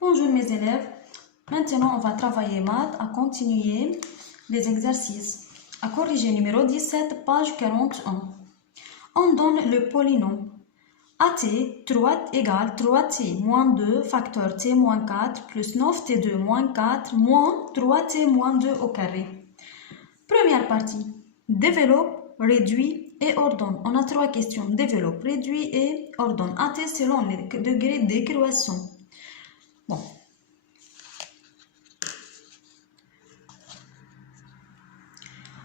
Bonjour mes élèves, maintenant on va travailler maths à continuer les exercices. À corriger numéro 17, page 41. On donne le polynôme AT 3 égale 3t moins 2 facteur t moins 4 plus 9t2 moins 4 moins 3t moins 2 au carré. Première partie, développe, réduit et ordonne. On a trois questions, développe, réduit et ordonne. AT selon les degrés d'équation. Bon.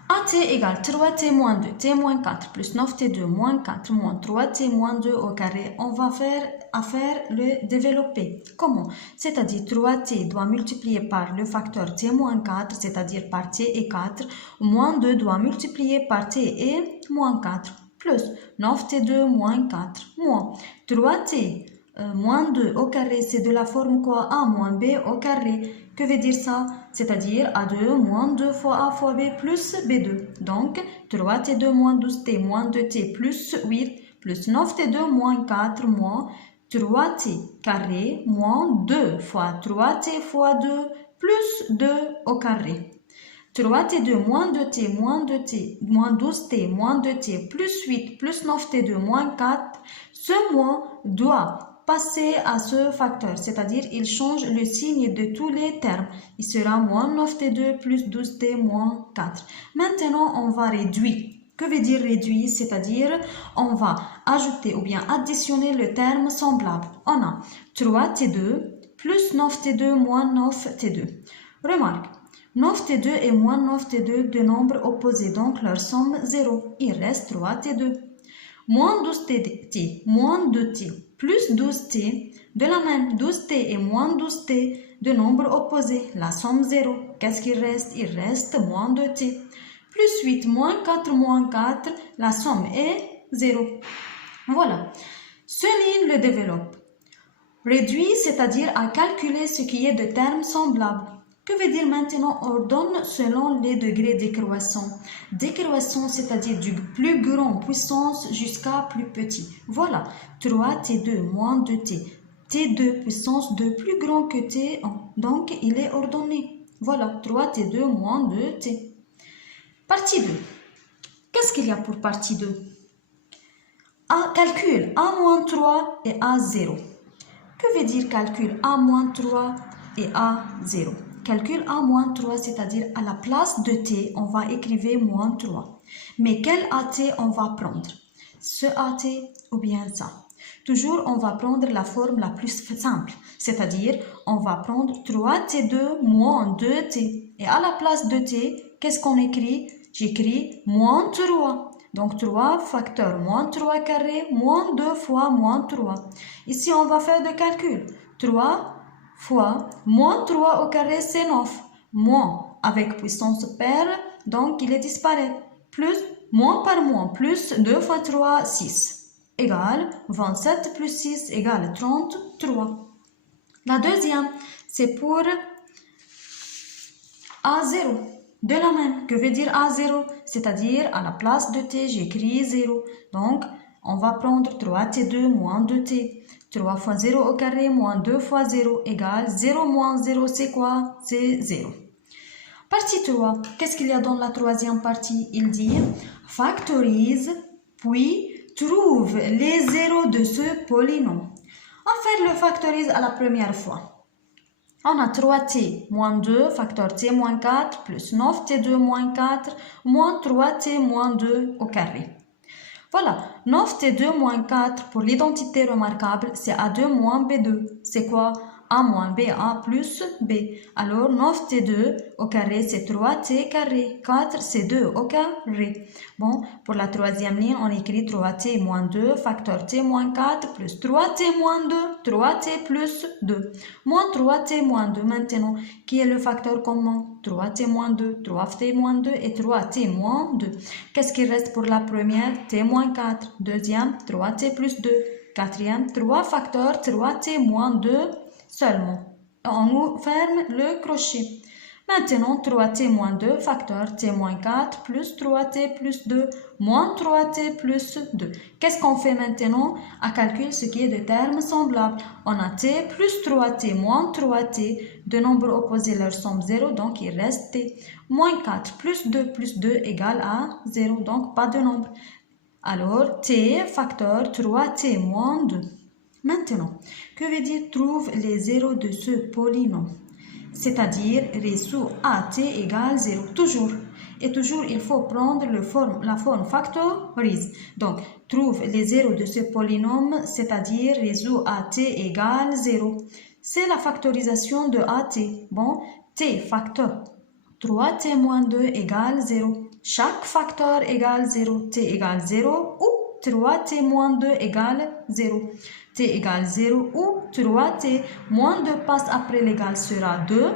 AT égale 3t moins 2, t moins 4 plus 9t2 moins 4 moins 3t moins 2 au carré. On va faire le développer. Comment? C'est-à-dire 3t doit multiplier par le facteur t moins 4, c'est-à-dire par t et 4, moins 2 doit multiplier par t et moins 4, plus 9t2 moins 4, moins 3t moins 2 au carré, c'est de la forme quoi? A moins B au carré. Que veut dire ça? C'est-à-dire A2 moins 2 fois A fois B plus B2. Donc, 3T2 moins 12T moins 2T plus 8 plus 9T2 moins 4 moins 3T carré moins 2 fois 3T fois 2 plus 2 au carré. 3T2 moins 2T moins 2T moins 12T moins 2T plus 8 plus 9T2 moins 4. Ce moins doit passer à ce facteur, c'est-à-dire il change le signe de tous les termes. Il sera moins 9t2 plus 12t moins 4. Maintenant, on va réduire. Que veut dire réduire? C'est-à-dire on va ajouter ou bien additionner le terme semblable. On a 3t2 plus 9t2 moins 9t2. Remarque, 9t2 et moins 9t2 de nombres opposés, donc leur somme 0. Il reste 3t2. Moins 12t, moins 2t, plus 12t, de la même 12t et moins 12t de nombres opposés, la somme 0. Qu'est-ce qu'il reste? Il reste moins 2t. Plus 8, moins 4, la somme est 0. Voilà. Ce ligne le développe. Réduit, c'est-à-dire à calculer ce qui est de termes semblables. Que veut dire maintenant ordonne selon les degrés décroissants? Décroissant, c'est-à-dire du plus grand puissance jusqu'à plus petit. Voilà, 3t2 moins 2t. t2 puissance 2 plus grand que t1. Donc, il est ordonné. Voilà, 3t2 moins 2t. Partie 2. Qu'est-ce qu'il y a pour partie 2? Calcul a moins 3 et a0. Que veut dire calcul a moins 3 et a0? Calcul a moins 3, c'est-à-dire à la place de t, on va écrire moins 3. Mais quel AT on va prendre? Ce AT ou bien ça? Toujours, on va prendre la forme la plus simple, c'est-à-dire on va prendre 3t2 moins 2t. Et à la place de t, qu'est-ce qu'on écrit? J'écris moins 3. Donc 3 facteur moins 3 carré moins 2 fois moins 3. Ici, on va faire le calcul. 3 fois moins 3 au carré, c'est 9. Moins avec puissance paire, donc il est disparaît. Plus, moins par moins, plus 2 fois 3, 6. Égale 27 plus 6 égale 33. La deuxième, c'est pour A0. De la même, que veut dire A0? C'est-à-dire, à la place de t, j'écris 0. Donc, on va prendre 3t2 moins 2t. 3 fois 0 au carré moins 2 fois 0 égale 0 moins 0, c'est quoi? C'est 0. Partie 3. Qu'est-ce qu'il y a dans la troisième partie? Il dit factorise, puis trouve les zéros de ce polynôme. On va faire le factorise à la première fois. On a 3t moins 2 facteur t moins 4 plus 9t2 moins 4 moins 3t moins 2 au carré. Voilà, 9t2 moins 4 pour l'identité remarquable, c'est A2 moins B2. C'est quoi? A moins BA plus B. Alors, 9t2 au carré, c'est 3t carré. 4, c'est 2 au carré. Bon, pour la troisième ligne, on écrit 3t moins 2, facteur t moins 4, plus 3t moins 2, 3t plus 2. Moins 3t moins 2. Maintenant, qui est le facteur commun? 3t moins 2, 3t moins 2 et 3t moins 2. Qu'est-ce qui reste pour la première? t moins 4. Deuxième, 3t plus 2. Quatrième, 3 facteurs 3t moins 2 seulement. On nous ferme le crochet. Maintenant, 3t moins 2, facteur t moins 4 plus 3t plus 2 moins 3t plus 2. Qu'est-ce qu'on fait maintenant? À calculer ce qui est de termes semblables. On a t plus 3t moins 3t. De nombres opposés leur somme 0, donc il reste t. Moins 4 plus 2 égale à 0, donc pas de nombre. Alors, t facteur 3t moins 2. Maintenant, que veut dire trouve les zéros de ce polynôme? C'est-à-dire résout AT égale 0, toujours. Et toujours, il faut prendre la forme factorise. Donc, trouve les zéros de ce polynôme, c'est-à-dire résout AT égale 0. C'est la factorisation de AT. Bon, T facteur 3T moins 2 égale 0. Chaque facteur égale 0. T égale 0 ou 3T moins 2 égale 0. T égale 0 ou 3T moins 2 passe après l'égal sera 2.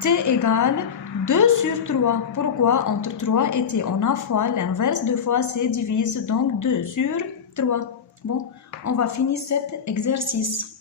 T égale 2 sur 3. Pourquoi entre 3 et T on a fois, l'inverse de fois c'est divise, donc 2 sur 3. Bon, on va finir cet exercice.